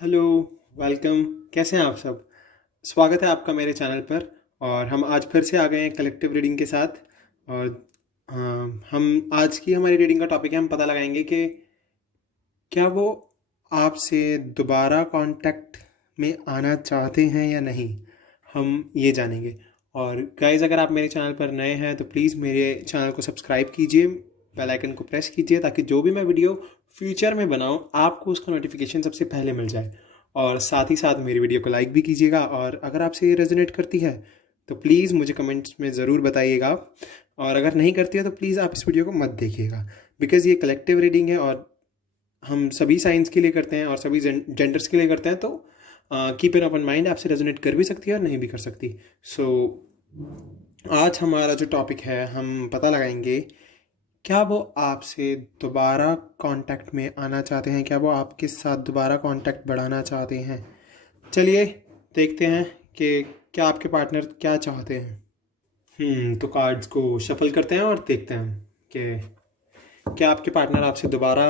Hello, welcome. कैसे हैं आप सब? स्वागत है आपका मेरे चैनल पर। और हम आज फिर से आ गए हैं कलेक्टिव रीडिंग के साथ। और हम आज की हमारी रीडिंग का टॉपिक है, हम पता लगाएंगे कि क्या वो आपसे दोबारा कांटेक्ट में आना चाहते हैं या नहीं। हम ये जानेंगे। और गाइज़, अगर आप मेरे चैनल पर नए हैं तो प्लीज़ मेरे चैनल को सब्सक्राइब कीजिए, बेल आइकन को प्रेस कीजिए ताकि जो भी मैं वीडियो फ्यूचर में बनाऊं आपको उसका नोटिफिकेशन सबसे पहले मिल जाए। और साथ ही साथ मेरी वीडियो को लाइक भी कीजिएगा, और अगर आपसे ये रेजोनेट करती है तो प्लीज़ मुझे कमेंट्स में ज़रूर बताइएगा। और अगर नहीं करती है तो प्लीज़ आप इस वीडियो को मत देखिएगा, बिकॉज़ ये कलेक्टिव रीडिंग है और हम सभी साइंस के लिए करते हैं और सभी जेंडर्स के लिए करते हैं। तो कीप एन ओपन माइंड, आपसे रेजोनेट कर भी सकती है और नहीं भी कर सकती। सो आज हमारा जो टॉपिक है, हम पता लगाएंगे क्या वो आपसे दोबारा कांटेक्ट में आना चाहते हैं, क्या वो आपके साथ दोबारा कांटेक्ट बढ़ाना चाहते हैं। चलिए देखते हैं कि क्या आपके पार्टनर क्या चाहते हैं। तो कार्ड्स को शफल करते हैं और देखते हैं कि क्या आपके पार्टनर आपसे दोबारा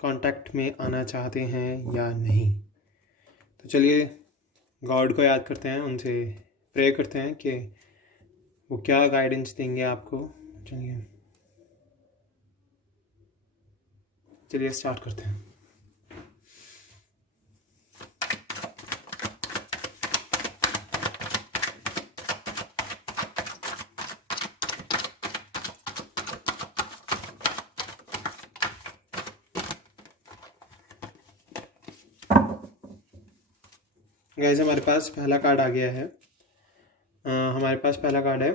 कांटेक्ट में आना चाहते हैं या नहीं। तो चलिए गॉड को याद करते हैं, उनसे प्रे करते हैं कि वो क्या गाइडेंस देंगे आपको। चलिए चलिए स्टार्ट करते हैं। गाइस, हमारे पास पहला कार्ड आ गया है। हमारे पास पहला कार्ड है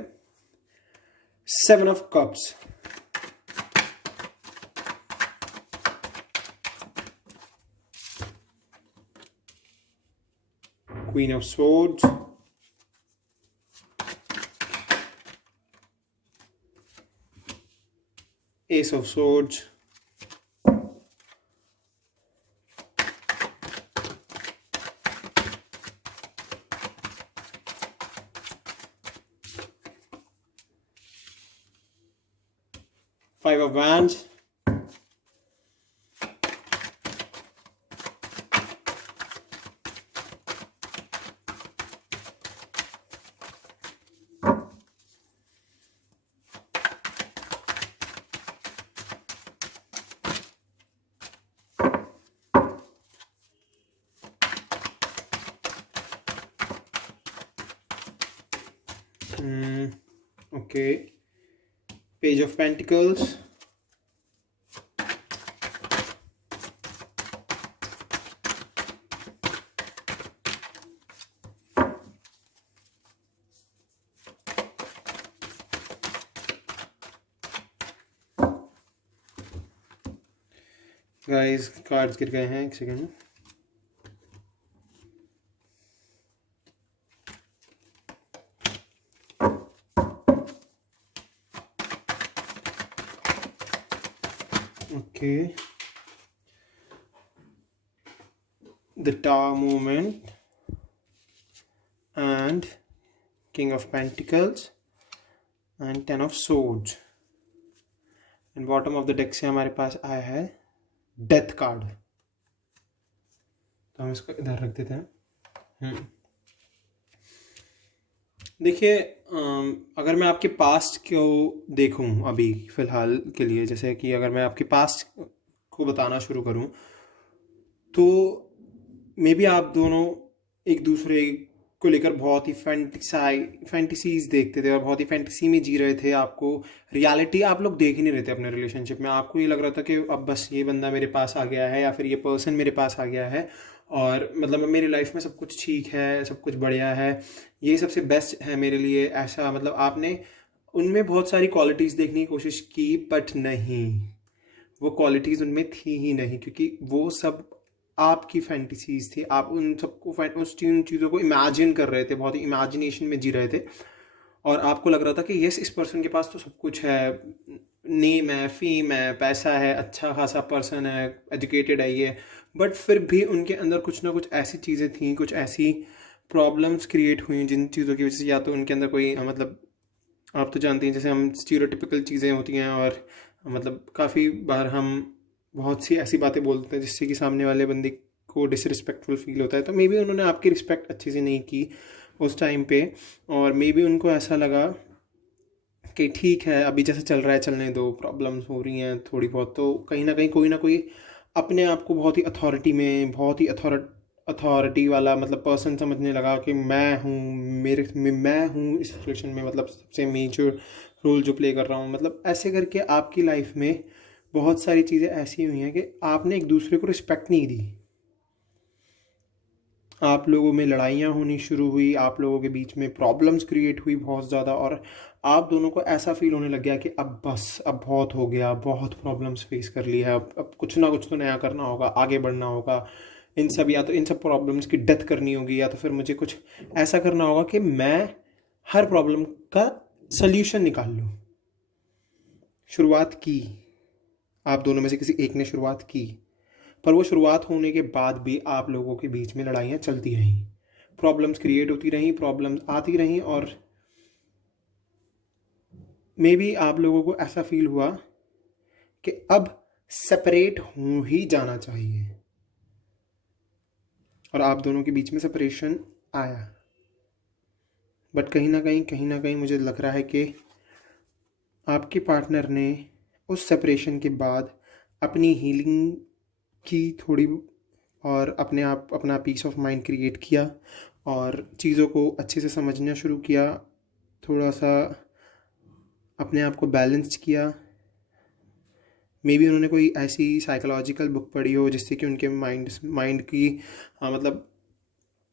seven of cups. Queen of swords, S of swords, five of wands, okay, page of pentacles, guys cards गिर गए हैं, एक second. Okay, the tower movement and king of pentacles and ten of swords. And bottom of the deck से हमारे पास आया है death card. तो हम इसको इधर रख देते हैं। देखिए, अगर मैं आपके पास्ट को देखूं अभी फ़िलहाल के लिए, जैसे कि अगर मैं आपके पास्ट को बताना शुरू करूं, तो मे बी आप दोनों एक दूसरे को लेकर बहुत ही फैंटेसीज देखते थे और बहुत ही फैंटेसी में जी रहे थे। आपको रियलिटी आप लोग देख ही नहीं रहे थे अपने रिलेशनशिप में। आपको ये लग रहा था कि अब बस ये बंदा मेरे पास आ गया है या फिर ये पर्सन मेरे पास आ गया है और मतलब अब मेरी लाइफ में सब कुछ ठीक है, सब कुछ बढ़िया है, ये सबसे बेस्ट है मेरे लिए। ऐसा मतलब आपने उनमें बहुत सारी क्वालिटीज़ देखने की कोशिश की, बट नहीं, वो क्वालिटीज़ उनमें थी ही नहीं, क्योंकि वो सब आपकी फैंटेसीज थी। आप उन सबको उस चीज़ों को इमेजिन कर रहे थे, बहुत ही इमेजिनेशन में जी रहे थे। और आपको लग रहा था कि यस, इस पर्सन के पास तो सब कुछ है, नेम है, फेम है, पैसा है, अच्छा खासा पर्सन है, एजुकेटेड है ये। बट फिर भी उनके अंदर कुछ ना कुछ ऐसी चीज़ें थी, कुछ ऐसी प्रॉब्लम्स क्रिएट हुई जिन चीज़ों की वजह से या तो उनके अंदर कोई मतलब, आप तो जानती हैं जैसे हम स्टीरियोटिपिकल चीज़ें होती हैं, और मतलब काफ़ी बार हम बहुत सी ऐसी बातें बोलते हैं जिससे कि सामने वाले बंदे आपको डिसरिस्पेक्टफुल फील होता है, तो मे बी उन्होंने आपकी रिस्पेक्ट अच्छे से नहीं की उस टाइम पे, और मे बी उनको ऐसा लगा कि ठीक है अभी जैसे चल रहा है चलने दो, प्रॉब्लम्स हो रही हैं थोड़ी बहुत, तो कहीं ना कोई अपने आप को बहुत ही अथॉरिटी में, बहुत ही अथॉरिटी वाला मतलब पर्सन समझने लगा कि मैं हूँ, मैं हूँ इस सिचुएशन में, मतलब सबसे मेजर रोल जो प्ले कर रहा हूँ। मतलब ऐसे करके आपकी लाइफ में बहुत सारी चीज़ें ऐसी हुई हैं कि आपने एक दूसरे को रिस्पेक्ट नहीं दी, आप लोगों में लड़ाइयाँ होनी शुरू हुई, आप लोगों के बीच में प्रॉब्लम्स क्रिएट हुई बहुत ज़्यादा, और आप दोनों को ऐसा फील होने लग गया कि अब बस, अब बहुत हो गया, बहुत प्रॉब्लम्स फेस कर ली है, अब कुछ ना कुछ तो नया करना होगा, आगे बढ़ना होगा, इन सब या तो इन सब प्रॉब्लम्स की डेथ करनी होगी, या तो फिर मुझे कुछ ऐसा करना होगा कि मैं हर प्रॉब्लम का सल्यूशन निकाल लूँ। शुरुआत की, आप दोनों में से किसी एक ने शुरुआत की, पर वो शुरुआत होने के बाद भी आप लोगों के बीच में लड़ाइयाँ चलती रहीं, प्रॉब्लम्स क्रिएट होती रहीं, प्रॉब्लम्स आती रहीं, और मे बी आप लोगों को ऐसा फील हुआ कि अब सेपरेट हो ही जाना चाहिए, और आप दोनों के बीच में सेपरेशन आया। बट कहीं ना कहीं मुझे लग रहा है कि आपके पार्टनर ने उस सेपरेशन के बाद अपनी हीलिंग की थोड़ी, और अपना पीस ऑफ माइंड क्रिएट किया, और चीज़ों को अच्छे से समझना शुरू किया, थोड़ा सा अपने आप को बैलेंस किया। मे बी उन्होंने कोई ऐसी साइकोलॉजिकल बुक पढ़ी हो जिससे कि उनके माइंड की मतलब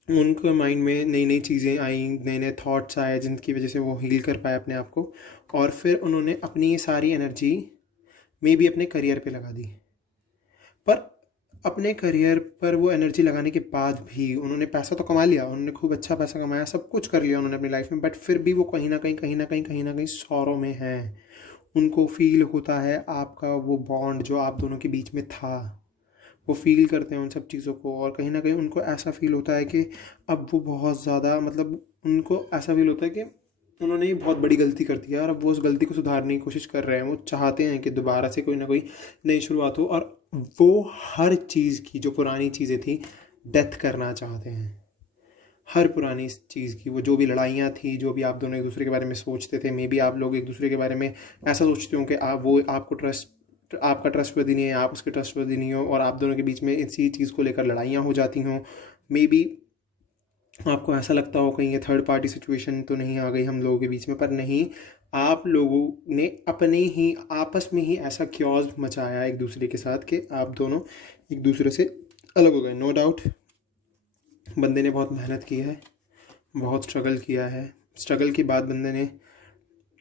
उनके माइंड में नई नई चीज़ें आई, नए नए थॉट्स आए, जिनकी वजह से वो हील कर पाए अपने आप को, और फिर उन्होंने अपनी ये सारी एनर्जी मे बी अपने करियर पे लगा दी। पर अपने करियर पर वो एनर्जी लगाने के बाद भी उन्होंने पैसा तो कमा लिया, उन्होंने खूब अच्छा पैसा कमाया, सब कुछ कर लिया उन्होंने अपनी लाइफ में, बट फिर भी वो कहीं ना कहीं सौरों में हैं। उनको फील होता है आपका वो बॉन्ड जो आप दोनों के बीच में था, वो फील करते हैं उन सब चीज़ों को, और कहीं ना कहीं उनको ऐसा फील होता है कि अब वो बहुत ज़्यादा, मतलब उनको ऐसा फील होता है कि उन्होंने ये बहुत बड़ी गलती कर दी है, और अब वो उस गलती को सुधारने की कोशिश कर रहे हैं। वो चाहते हैं कि दोबारा से कोई ना कोई नई शुरुआत हो, और वो हर चीज़ की जो पुरानी चीज़ें थी डेथ करना चाहते हैं, हर पुरानी चीज़ की, वो जो भी लड़ाइयाँ थी, जो भी आप दोनों एक दूसरे के बारे में सोचते थे, मे बी आप लोग एक दूसरे के बारे में ऐसा सोचते हो कि वो आपका ट्रस्टवर्दी नहीं है, आप उसके ट्रस्टवर्दी नहीं हो, और आप दोनों के बीच में इसी चीज़ को लेकर लड़ाइयाँ हो जाती हों। मे बी आपको ऐसा लगता हो कहीं ये थर्ड पार्टी सिचुएशन तो नहीं आ गई हम लोगों के बीच में, पर नहीं, आप लोगों ने अपने ही आपस में ही ऐसा क्योज मचाया एक दूसरे के साथ कि आप दोनों एक दूसरे से अलग हो गए। नो डाउट बंदे ने बहुत मेहनत की है, बहुत स्ट्रगल किया है, स्ट्रगल के बाद बंदे ने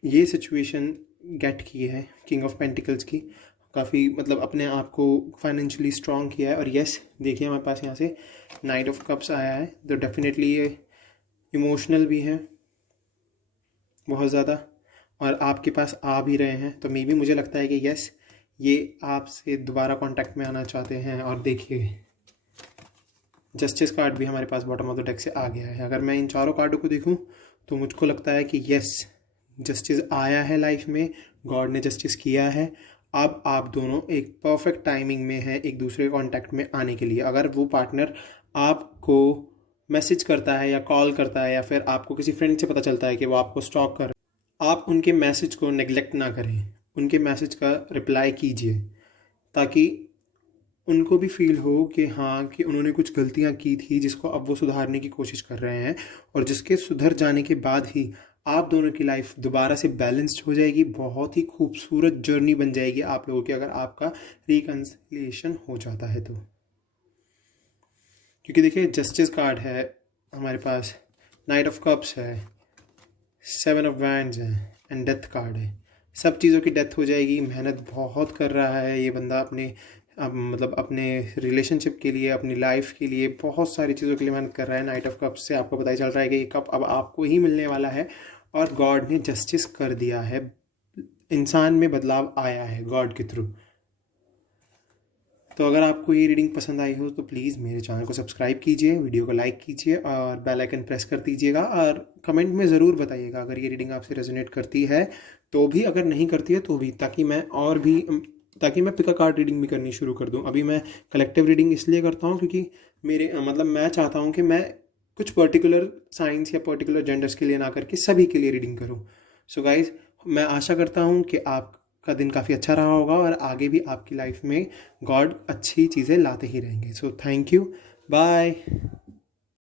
ये सिचुएशन गेट की है, किंग ऑफ पेंटिकल्स की, काफ़ी मतलब अपने आप को फाइनेंशियली स्ट्रॉन्ग किया है। और यस, देखिए हमारे पास यहाँ से नाइट ऑफ कप्स आया है, तो डेफिनेटली ये इमोशनल भी है बहुत ज़्यादा, और आपके पास आ भी रहे हैं, तो मे बी मुझे लगता है कि यस, ये आपसे दोबारा कांटेक्ट में आना चाहते हैं। और देखिए जस्टिस कार्ड भी हमारे पास बॉटम ऑफ द डेक से आ गया है। अगर मैं इन चारों कार्डों को देखूं तो मुझको लगता है कि यस, जस्टिस आया है लाइफ में, गॉड ने जस्टिस किया है। अब आप दोनों एक परफेक्ट टाइमिंग में हैं एक दूसरे कांटेक्ट में आने के लिए। अगर वो पार्टनर आपको मैसेज करता है या कॉल करता है, या फिर आपको किसी फ्रेंड से पता चलता है कि वो आपको स्टॉक कर रहे हैं, आप उनके मैसेज को नेग्लेक्ट ना करें, उनके मैसेज का रिप्लाई कीजिए, ताकि उनको भी फील हो कि हाँ, कि उन्होंने कुछ गलतियाँ की थी जिसको अब वो सुधारने की कोशिश कर रहे हैं, और जिसके सुधर जाने के बाद ही आप दोनों की लाइफ दोबारा से बैलेंस्ड हो जाएगी। बहुत ही खूबसूरत जर्नी बन जाएगी आप लोगों की, अगर आपका रिकन्सिलिएशन हो जाता है तो। क्योंकि देखिए जस्टिस कार्ड है हमारे पास, नाइट ऑफ कप्स है, 7 ऑफ वैंड्स है, एंड डेथ कार्ड है। सब चीज़ों की डेथ हो जाएगी। मेहनत बहुत कर रहा है ये बंदा अपने मतलब अपने रिलेशनशिप के लिए, अपनी लाइफ के लिए, बहुत सारी चीज़ों के लिए मेहनत कर रहा है। नाइट ऑफ कप्स से आपको पता ही चल रहा है कि ये कप अब आपको ही मिलने वाला है, और गॉड ने जस्टिस कर दिया है, इंसान में बदलाव आया है गॉड के थ्रू। तो अगर आपको ये रीडिंग पसंद आई हो तो प्लीज़ मेरे चैनल को सब्सक्राइब कीजिए, वीडियो को लाइक कीजिए, और बेल आइकन प्रेस कर दीजिएगा, और कमेंट में ज़रूर बताइएगा अगर ये रीडिंग आपसे रेजोनेट करती है तो भी, अगर नहीं करती है तो भी, ताकि मैं और भी ताकि मैं पिक अ कार्ड रीडिंग भी करनी शुरू कर दूँ। अभी मैं कलेक्टिव रीडिंग इसलिए करता हूँ क्योंकि मेरे मतलब मैं चाहता हूँ कि मैं कुछ पर्टिकुलर साइंस या पर्टिकुलर जेंडर्स के लिए ना करके सभी के लिए रीडिंग करूँ। सो गाइज, मैं आशा करता हूँ कि आपका दिन काफ़ी अच्छा रहा होगा और आगे भी आपकी लाइफ में गॉड अच्छी चीज़ें लाते ही रहेंगे। So thank you, bye.